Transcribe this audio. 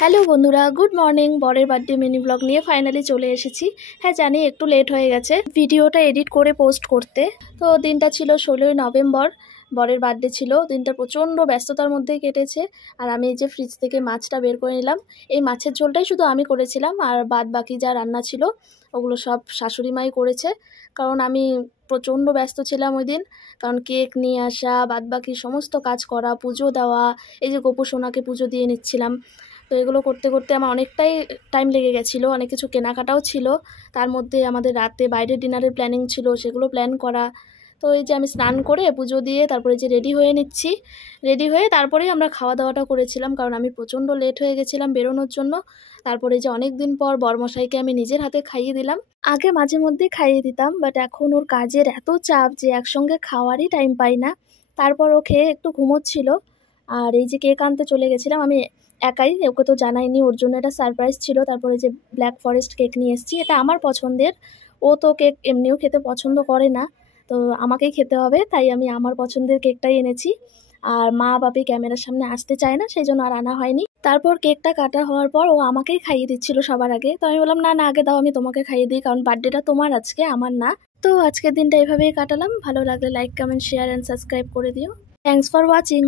Hello বন্ধুরা, good morning. বরের birthday mini blog নিয়ে ফাইনালি চলে এসেছি। হ্যাঁ জানি একটু লেট হয়ে গেছে ভিডিওটা এডিট করে পোস্ট করতে। তো দিনটা ছিল 16ই নভেম্বর, বরের বার্থডে ছিল। দিনটা প্রচণ্ড ব্যস্ততার মধ্যেই কেটেছে। আর আমি এই যে ফ্রিজ থেকে মাছটা বের করে নিলাম। এই মাছের ঝোলটাই শুধু আমি করেছিলাম, আর বাদ বাকি যা রান্না ছিল ওগুলো সব শাশুড়ি মাই করেছে। কারণ আমি প্রচণ্ড ব্যস্ত ছিলাম ওই দিন। কারণ কেক নিয়ে আসা, বাদ বাকি সমস্ত কাজ করা, পুজো দেওয়া, এই যে গোপু সোনাকে পুজো দিয়ে নিচ্ছিলাম। তো এগুলো করতে করতে আমার অনেকটাই টাইম লেগে গেছিলো। অনেক কিছু কেনাকাটাও ছিল, তার মধ্যে আমাদের রাতে বাইরে ডিনারের প্ল্যানিং ছিল, সেগুলো প্ল্যান করা। তো এই যে আমি স্নান করে পুজো দিয়ে তারপরে যে রেডি হয়ে নিচ্ছি, রেডি হয়ে তারপরেই আমরা খাওয়া দাওয়াটা করেছিলাম, কারণ আমি প্রচণ্ড লেট হয়ে গেছিলাম বেরোনোর জন্য। তারপরে যে অনেক দিন পর বরমশাইকে আমি নিজের হাতে খাইয়ে দিলাম। আগে মাঝে মধ্যেই খাইয়ে দিতাম, বাট এখন ওর কাজের এত চাপ যে একসঙ্গে খাওয়ারই টাইম পাই না। তারপর ও খেয়ে একটু ঘুমোচ্ছিল। আর এই যে কেক আনতে চলে গেছিলাম আমি একাই, ওকে তো জানাইনি, ওর জন্য একটা সারপ্রাইজ ছিল। তারপরে যে ব্ল্যাক ফরেস্ট কেক নিয়ে এসেছি, এটা আমার পছন্দের। ও তো কেক এমনিও খেতে পছন্দ করে না, তো আমাকেই খেতে হবে, তাই আমি আমার পছন্দের কেকটাই এনেছি। আর মা বাপি ক্যামেরার সামনে আসতে চায় না, সেই জন্য আর আনা হয়নি। তারপর কেকটা কাটা হওয়ার পর ও আমাকেই খাইয়ে দিচ্ছিল সবার আগে। তো আমি বললাম, না না, আগে দাও, আমি তোমাকে খাইয়ে দিই, কারণ বার্থডেটা তোমার আজকে, আমার না। তো আজকের দিনটা এভাবেই কাটালাম। ভালো লাগলে like, comment, share and subscribe করে দিও। Thanks for watching.